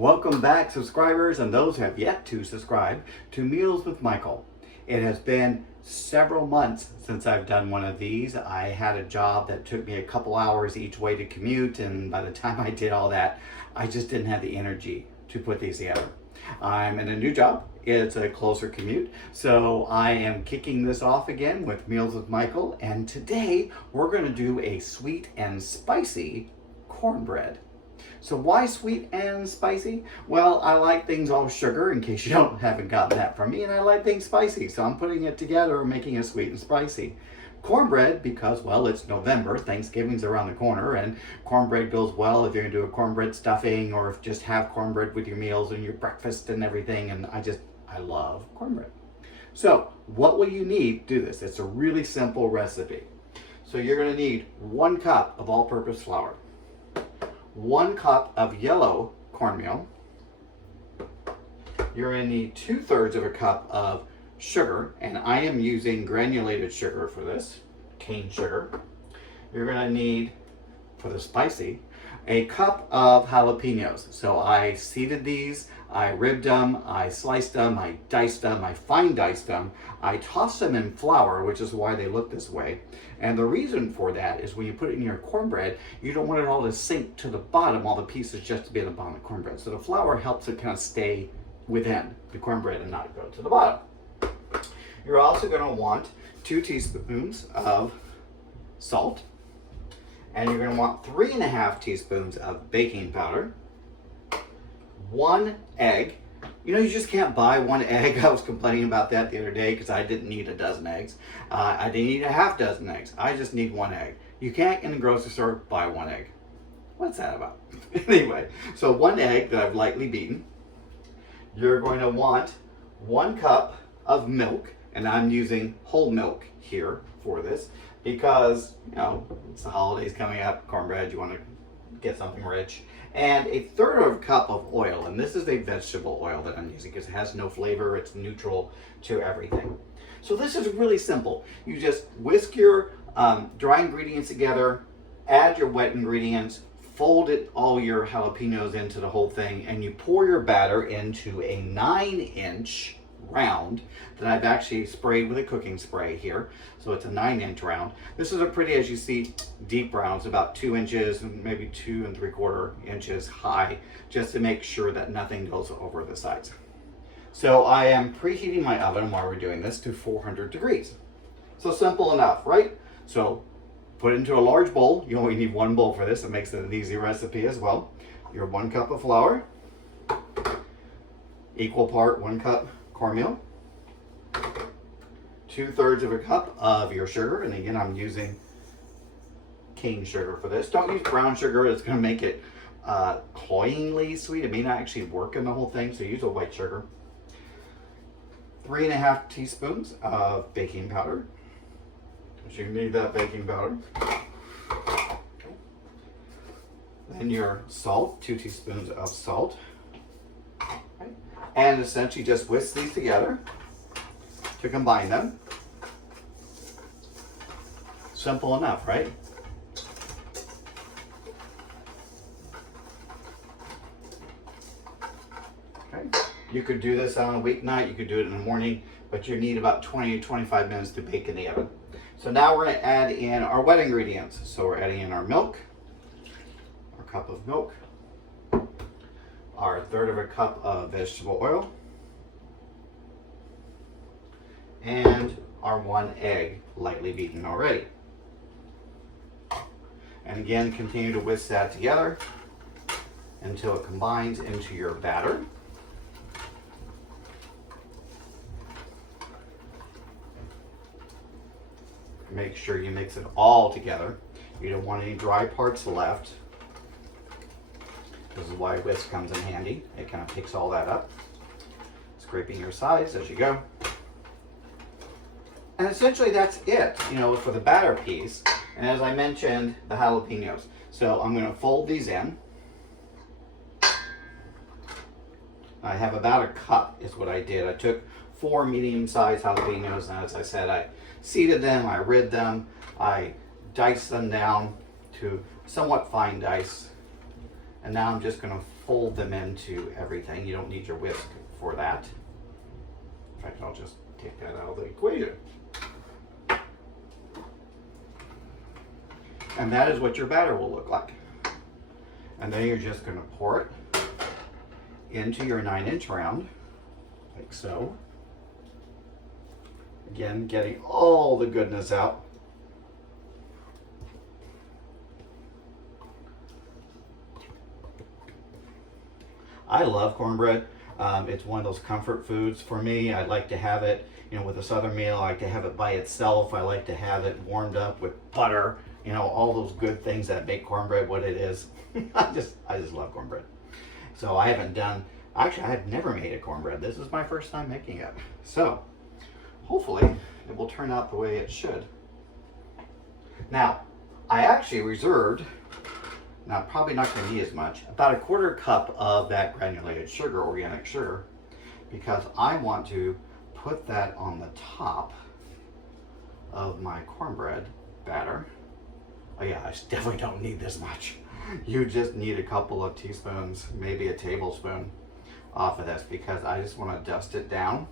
Welcome back, subscribers, and those who have yet to subscribe to Meals with Michael. It has been several months since I've done one of these. I had a job that took me a couple hours each way to commute, and by the time I did all that, I just didn't have the energy to put these together. I'm in a new job. It's a closer commute, so I am kicking this off again with Meals with Michael, and today we're going to do a sweet and spicy cornbread. So why sweet and spicy? Well, I like things all sugar, in case you haven't gotten that from me, and I like things spicy, so I'm putting it together and making it sweet and spicy. Cornbread, because, well, it's November, Thanksgiving's around the corner, and cornbread goes well if you're going to do a cornbread stuffing, or if just have cornbread with your meals and your breakfast and everything, and I love cornbread. So, what will you need to do this? It's a really simple recipe. So you're going to need 1 cup of all-purpose flour, 1 cup of yellow cornmeal. You're going to need 2/3 of a cup of sugar, and I am using granulated sugar for this, cane sugar. You're going to need, for the spicy, a cup of jalapenos. So I seeded these, I ribbed them, I sliced them, I diced them, I fine diced them. I tossed them in flour, which is why they look this way. And the reason for that is when you put it in your cornbread, you don't want it all to sink to the bottom, all the pieces just to be at the bottom of the cornbread. So the flour helps it kind of stay within the cornbread and not go to the bottom. You're also going to want 2 teaspoons of salt, and you're going to want 3.5 teaspoons of baking powder, 1 egg. You know, you just can't buy 1 egg. I was complaining about that the other day because I didn't need a dozen eggs. I didn't need a half dozen eggs. I just need 1 egg. You can't in the grocery store buy 1 egg. What's that about? Anyway, so 1 egg that I've lightly beaten. You're going to want 1 cup of milk, and I'm using whole milk here for this because, you know, it's the holidays coming up, cornbread, you want to get something rich. And 1/3 of a cup of oil, and this is a vegetable oil that I'm using because it has no flavor, it's neutral to everything. So this is really simple. You just whisk your dry ingredients together, add your wet ingredients, fold all your jalapenos into the whole thing, and you pour your batter into a 9-inch round that I've actually sprayed with a cooking spray here. So it's a 9-inch round. This is a pretty, as you see, deep round. It's about 2 inches, maybe 2 3/4 inches high, just to make sure that nothing goes over the sides. So I am preheating my oven while we're doing this to 400 degrees. So simple enough, right? So put it into a large bowl. You only need 1 bowl for this. It makes it an easy recipe as well. Your 1 cup of flour, equal part 1 cup cornmeal, 2/3 of a cup of your sugar, and again I'm using cane sugar for this. Don't use brown sugar, it's going to make it cloyingly sweet. It may not actually work in the whole thing, so use a white sugar. 3.5 teaspoons of baking powder, because you need that baking powder. Then your salt, 2 teaspoons of salt. And essentially just whisk these together to combine them. Simple enough, right? Okay. You could do this on a weeknight, you could do it in the morning, but you need about 20 to 25 minutes to bake in the oven. So now we're going to add in our wet ingredients. So we're adding in our milk, our cup of milk, our 1/3 of a cup of vegetable oil, and our 1 egg lightly beaten already. And again, continue to whisk that together until it combines into your batter. Make sure you mix it all together. You don't want any dry parts left. This is why whisk comes in handy. It kind of picks all that up, scraping your sides as you go. And essentially that's it, you know, for the batter piece. And as I mentioned, the jalapenos. So I'm going to fold these in. I have about a cup is what I did. I took 4 medium-sized jalapenos, and as I said, I seeded them, I ribbed them, I diced them down to somewhat fine dice. And now I'm just going to fold them into everything. You don't need your whisk for that. In fact, I'll just take that out of the equation. And that is what your batter will look like. And then you're just going to pour it into your 9-inch round, like so. Again, getting all the goodness out. I love cornbread. It's one of those comfort foods for me. I like to have it, with a Southern meal. I like to have it by itself. I like to have it warmed up with butter. All those good things that make cornbread what it is. I just love cornbread. So I have never made a cornbread. This is my first time making it. So hopefully it will turn out the way it should. Now, I actually reserved, now probably not going to need as much, about a 1/4 cup of that granulated sugar, organic sugar, because I want to put that on the top of my cornbread batter. Oh yeah, I definitely don't need this much. You just need a couple of teaspoons, maybe a tablespoon off of this, because I just want to dust it down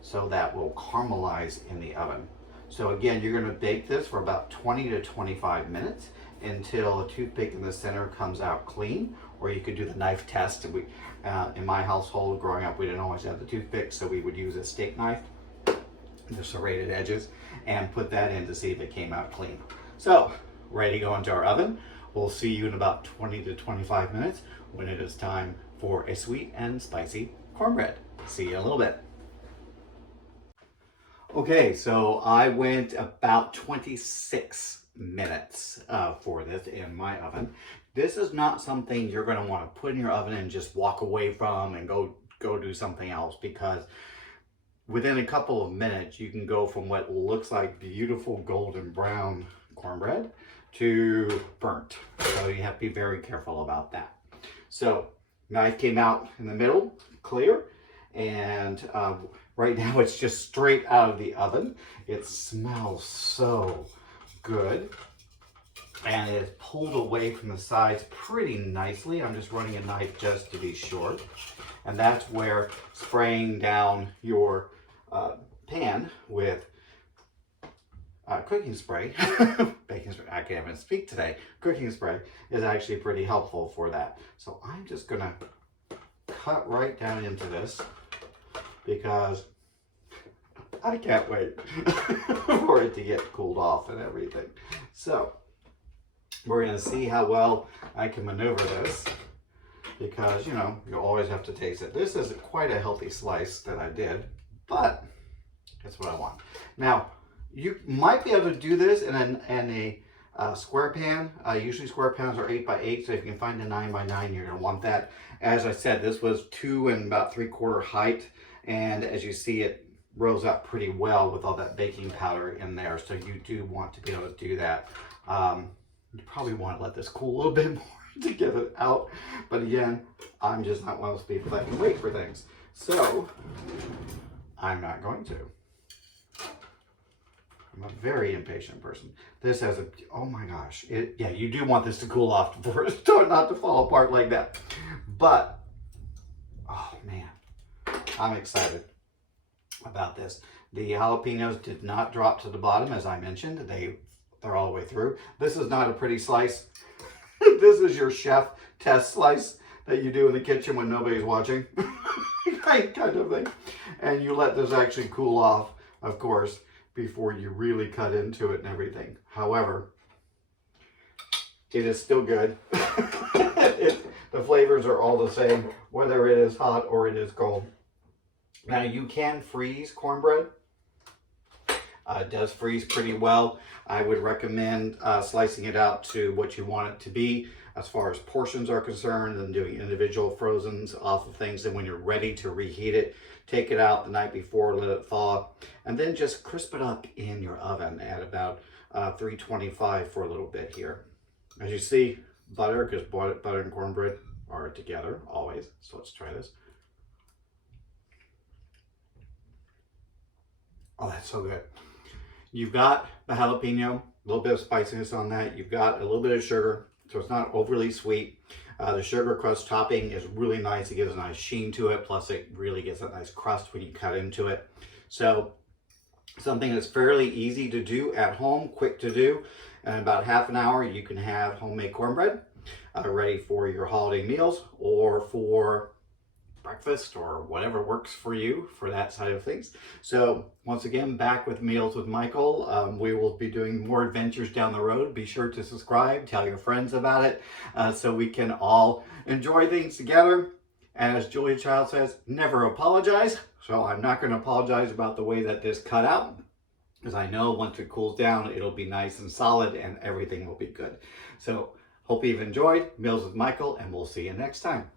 so that will caramelize in the oven. So again, you're going to bake this for about 20 to 25 minutes until a toothpick in the center comes out clean, or you could do the knife test. In my household growing up, we didn't always have the toothpick, so we would use a steak knife, the serrated edges, and put that in to see if it came out clean. So, ready to go into our oven. We'll see you in about 20 to 25 minutes when it is time for a sweet and spicy cornbread. See you in a little bit. Okay, so I went about 26 minutes for this in my oven. This is not something you're going to want to put in your oven and just walk away from and go do something else, because within a couple of minutes you can go from what looks like beautiful golden brown cornbread to burnt. So you have to be very careful about that. So knife came out in the middle, clear, and right now it's just straight out of the oven. It smells so good, and it is pulled away from the sides pretty nicely. I'm just running a knife just to be sure, and that's where spraying down your pan with cooking spray, baking spray, I can't even speak today, cooking spray is actually pretty helpful for that. So I'm just gonna cut right down into this because I can't wait for it to get cooled off and everything. So we're gonna see how well I can maneuver this, because you always have to taste it. This is quite a healthy slice that I did, but that's what I want. Now, you might be able to do this in a square pan. Usually square pans are 8 by 8, so if you can find a 9 by 9, you're going to want that. As I said, this was 2 and about 3/4 height, and as you see, it rose up pretty well with all that baking powder in there, so you do want to be able to do that. You probably want to let this cool a little bit more to get it out, but again, I'm just not one of those people that can wait for things, so I'm not going to. I'm a very impatient person. This has oh my gosh. Yeah, you do want this to cool off for it not to fall apart like that. But, oh man, I'm excited about this. The jalapenos did not drop to the bottom, as I mentioned. They're all the way through. This is not a pretty slice. This is your chef test slice that you do in the kitchen when nobody's watching. kind of thing. And you let this actually cool off, of course, before you really cut into it and everything. However, it is still good. The flavors are all the same, whether it is hot or it is cold. Now, you can freeze cornbread. It does freeze pretty well. I would recommend slicing it out to what you want it to be as far as portions are concerned, and doing individual frozens off of things. And when you're ready to reheat it, take it out the night before, let it thaw, and then just crisp it up in your oven at about 325 for a little bit here. As you see, butter, because butter and cornbread are together always. So let's try this. Oh, that's so good. You've got the jalapeno, a little bit of spiciness on that. You've got a little bit of sugar, so it's not overly sweet. The sugar crust topping is really nice. It gives a nice sheen to it. Plus it really gets a nice crust when you cut into it. So something that's fairly easy to do at home, quick to do. In about half an hour, you can have homemade cornbread ready for your holiday meals or for breakfast or whatever works for you for that side of things. So once again, back with Meals with Michael. We will be doing more adventures down the road. Be sure to subscribe, tell your friends about it, so we can all enjoy things together. And as Julia Child says, never apologize. So I'm not going to apologize about the way that this cut out, because I know once it cools down, it'll be nice and solid and everything will be good. So hope you've enjoyed Meals with Michael, and we'll see you next time.